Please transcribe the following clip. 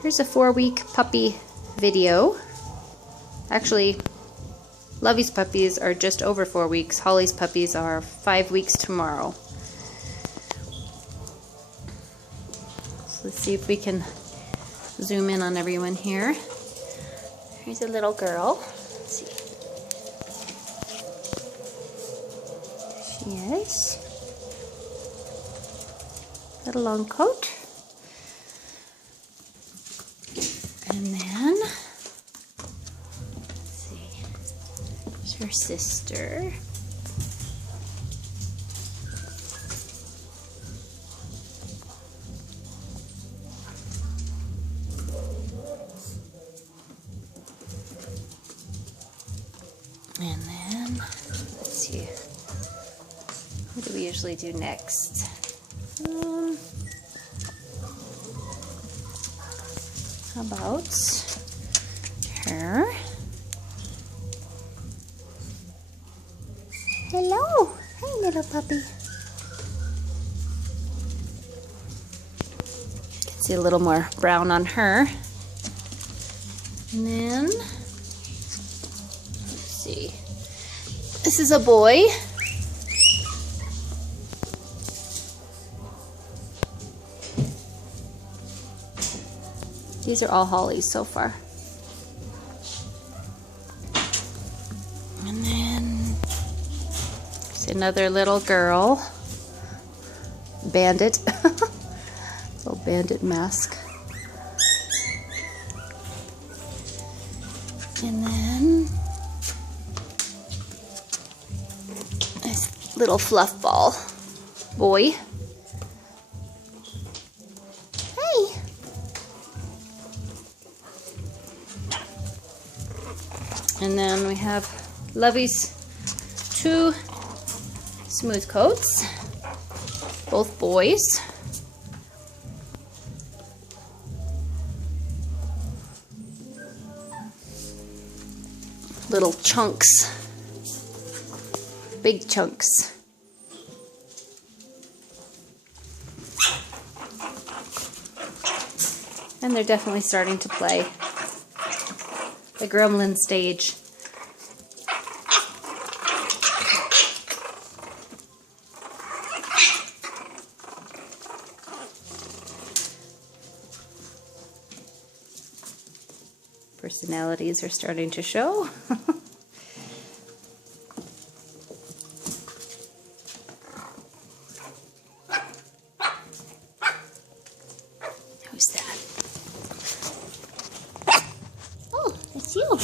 Here's a 4-week puppy video. Actually, Lovey's puppies are just over 4 weeks. Holly's puppies are 5 weeks tomorrow. So let's see if we can zoom in on everyone here. Here's a little girl. Let's see. There she is. Got a long coat. And then, let's see, there's her sister. And then, let's see, what do we usually do next? How about her? Hello! Hi, little puppy. See a little more brown on her. And then, let's see. This is a boy. These are all Hollies so far. And then there's another little girl. Bandit. Little bandit mask. And then this little fluff ball boy. And then we have Lovey's 2 smooth coats, both boys. Little chunks, big chunks. And they're definitely starting to play. The gremlin stage. Personalities are starting to show. Who's that? It's you.